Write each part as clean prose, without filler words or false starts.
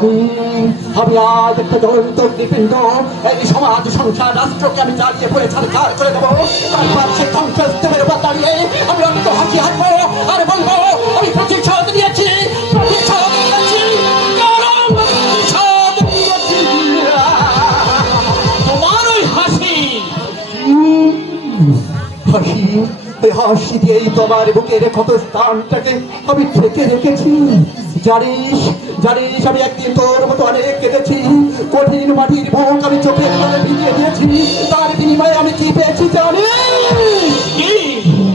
আমি আমি আজ একটা জ্বলন্ত অগ্নিপিণ্ড এই সমাজ সংসার রাষ্ট্রকে আমি জ্বালিয়ে পড়ে ছাড়খাড় করে দেবো। তারপর সেই ধ্বংসস্তূপের উপর দাঁড়িয়ে আমি অন্ত হাসি হাসবো আর বলবো আমি প্রতিশোধ নিয়েছি, প্রতিশোধ নিয়েছি, চরম প্রতিশোধ নিয়েছি। তোমার ওই হাসি হাসি এই হাসি দিয়েই তোমার বুকের ক্ষত স্থানটাকে আমি ঠেকে রেখেছি। জানিস জানিস আমি একদিন তোর মতো অনেক কেঁদেছি, কঠিন মাটির বুক আমি চোখের জলে ভিজিয়ে দিয়েছি। তার বিনিময়ে আমি কি পেয়েছি জানিস? কি?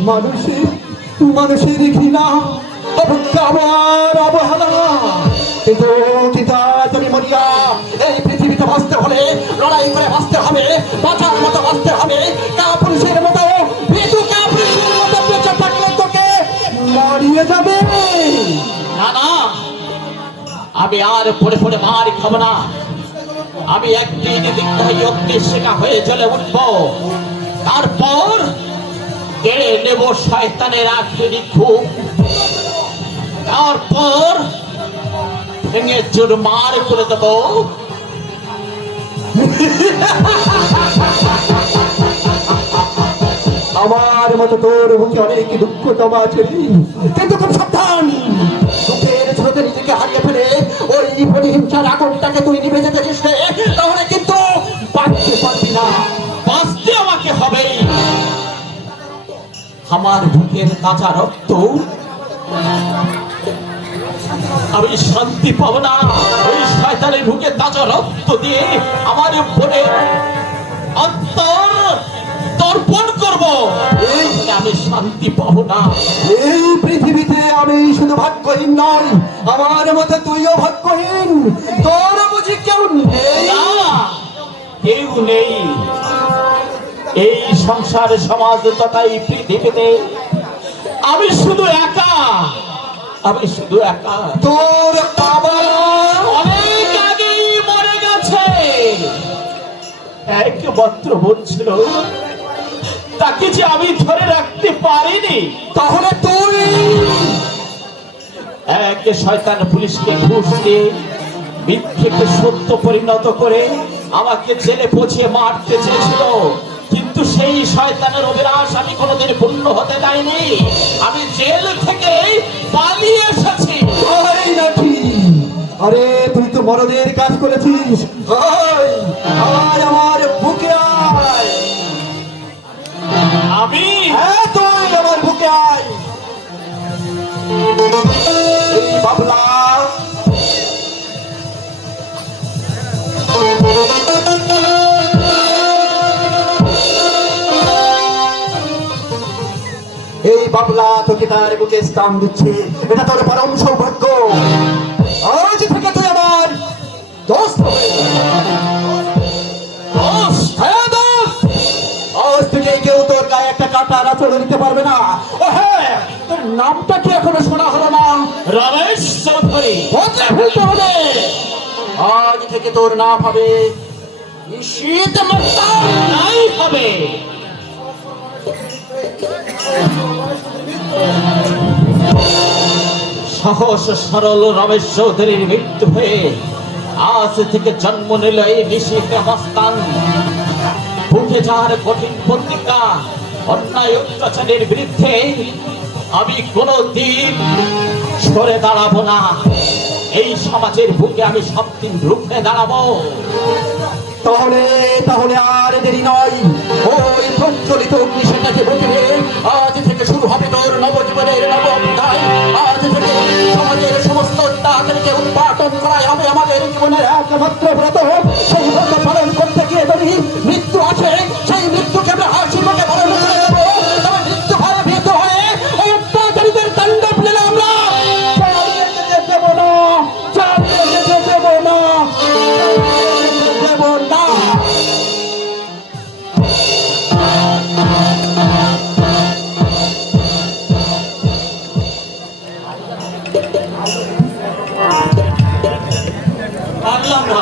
মানুষের মানুষের ঘৃণা, অবজ্ঞার অবহেলা। কিন্তু আজ আমি মরিয়া এই পৃথিবীতে বাঁচতে হলে লড়াই করে বাঁচতে হবে, বাঁচার মতো বাঁচতে হবে। কাপুরুষের মতো ভীতু কাপুরুষের মতো বেঁচে থাকলে তোকে মারিয়ে যাবে। না না, আমি আর পড়ে পড়ে মার খাবো না। আমি একদিন দীক্ষায় অগ্নির শিখা হয়ে জ্বলে উঠবো, তারপর কেড়ে নেব শয়তানের আখেরি খুব, তারপর ভেঙে চুরমার করে দেবো। আমার মতো তোর মুখে অনেক দুঃখ জমা আছে, কিন্তু খুব সাবধান। দুঃখের স্রোতে নিজেকে হারিয়ে ফেলে ওই প্রতিহিংসার আগুনটাকে তুই নিভে যেতে চেষ্টা, তাহলে কিন্তু বাঁচতে পারবি না। বাঁচতে আমাকে হবেই। আমার বুকের কাঁচা রক্ত আমি শান্তি পাবো না। ওই শয়তানের বুকে তাজা রক্ত দিয়ে আমার বোনের অন্তর তর্পণ করবো, আমি শান্তি পাবো না। এই পৃথিবীতে আমি শুধু ভাগ্যহীন নয়, আমার মতো তুইও ভাগ্যহীন। তোর বুঝি কেউ নেই? না, কেউ নেই। এই সংসার সমাজ তথা এই পৃথিবীতে আমি শুধু একা, আমি শুধু একা। তোর বাবা অনেক আগেই মরে গেছে। একমাত্র বোন ছিল, তাকে যে আমি ধরে রাখতে পারিনি। তাহলে তুই এক শয়তান পুলিশকে ঘুষ দিয়ে মিথ্যেকে সত্য পরিণত করে আমাকে জেলে পৌঁছে মারতে চেয়েছিল, কিন্তু সেই শয়তানের অভিলাষ আমি কোনোদিন পূর্ণ হতে দেয়নি। আমি জেল থেকে পালিয়ে এসেছি। তাই নাকি? আরে তুই তো মরদের কাজ করেছিস। আয় আয় আমার বুকে আয়। আমি হ্যাঁ তুই আমার বুকে আয়। এই বাবলা এই বাবলা তোকে তার বুকে স্থান দিচ্ছে, এটা তোর পরম সৌভাগ্য। আজ থেকে তুই আমার দোস্ত হয়ে যা। দোস্ত? হ্যাঁ দোস্ত। আজ থেকে কেউ তোর গায়ে একটা কাঁটার আঁচড় দিতে পারবে না। ও হ্যাঁ, তোর নামটা কি এখনো শোনা হলো না? রমেশ চৌধুরী। বদলে ফেলতে হবে। আজ থেকে তোর নাম হবে নিশীথ মস্তান। তাই হবে। সহজ সরল রমেশ চৌধুরীর মৃত্যু হয়ে আজ থেকে জন্ম নিল এই নিশীথ মস্তান। বুকে যার কঠিন প্রতিজ্ঞা, অন্যায় অত্যাচারের বিরুদ্ধে আমি কোনোদিন সরে দাঁড়াবো না। এই সমাজের বুকে আমি সবদিন রুখে দাঁড়াবো। তাহলে তাহলে আর দেরি নয়, ওই প্রজ্বলিত অগ্নিশিখাকে বুকে নিয়ে আজ থেকে শুরু হবে তোর নবজীবনের নব অধ্যায়। আজ থেকে সমাজের সমস্ত তাদেরকে উৎপাদন করাই হবে আমাদের জীবনের একমাত্র ব্রত। সেই ব্রত পালন করতে গিয়ে যদি মৃত্যু আসে, সেই মৃত্যুকে আমরা হাসি মুখে বরণ করে দেবো। তবে মৃত্যু ভয়ে ভীত হয়ে এই অত্যাচারীদের তাণ্ডব লীলা আমরা চালিয়ে যেতে দেবো না, চালিয়ে যেতে দেবো না, দেবো না। পারলাম না,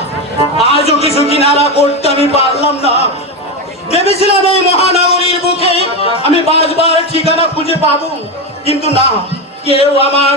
আজও কিছু কিনারা করতে আমি পারলাম না। ভেবেছিলাম এই মহানগরীর বুকে আমি বাঁচবার ঠিকানা খুঁজে পাবো, কিন্তু না, কেউ আমার